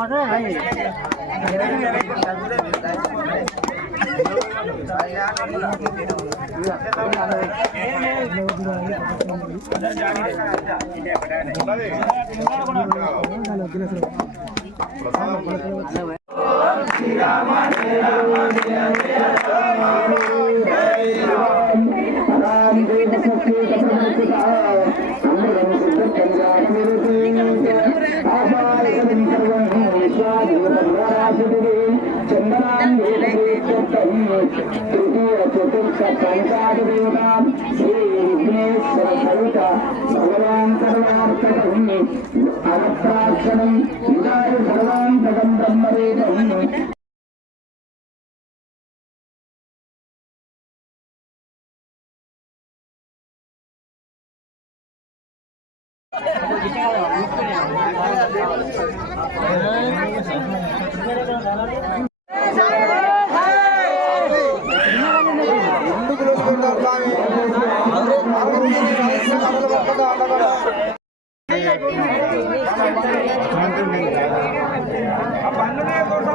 అందరూ వస్తున్నారు దాని యొక్క అధ్యక్షులు అనుకొని నాలుగు రైతులు అందరూ భగవాన్ సర్వార్థకం అగప్రాక్షణం అప్పుడు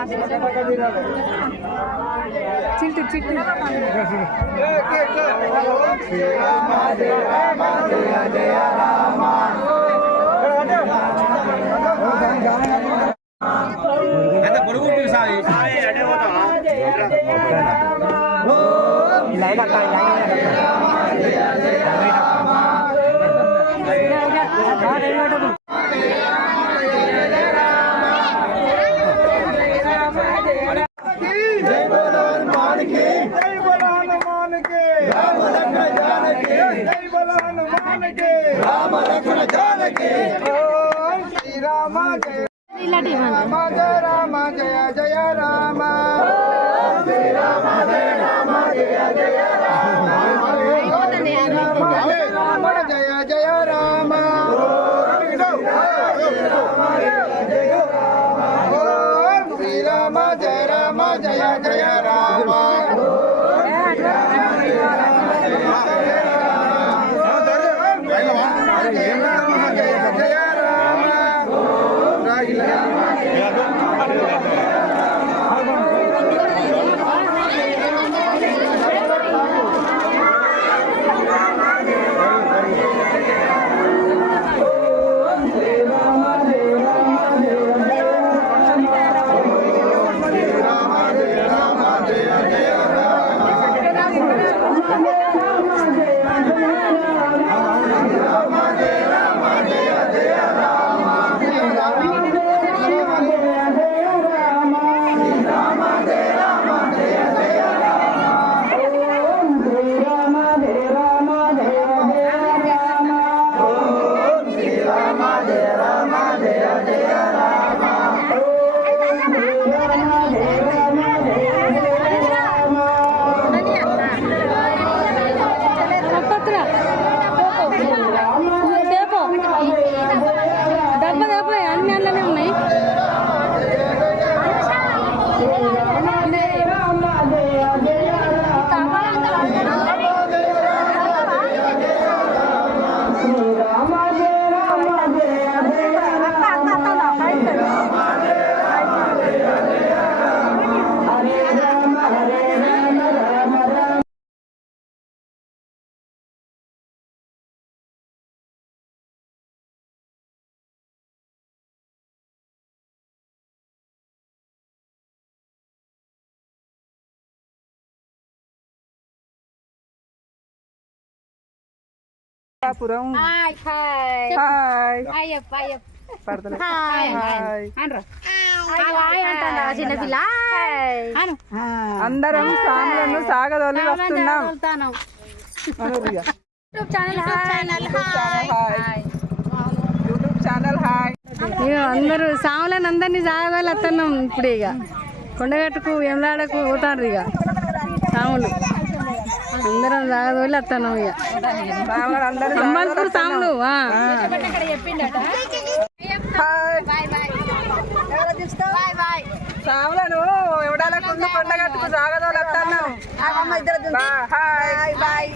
జై రామ లక్ష్మణ జానకి శ్రీరామ జయ రామ జయ రామ జయ జయ రామ రామ జయ Deus. పురం hi hi. Hi. Hi hi hi. అంటాడా అను అందరం సాములను సాగదోలి వస్తున్నాం. YouTube channel hi. YouTube channel hi. అందరూ సాములను అందరినీ జాగ్రత్తలు వస్తున్నాం ఇప్పుడు ఇక కొండగట్టుకు ఎమలాడకు పోతారు ఇక. సాములు. అందరం జాగ్రత్తలు వస్తున్నాం ఇక. సాములు అందరూ సంబల్పూర్ సాములు ఆ. హాయ్. బాయ్ బాయ్ సాములను బాయ్.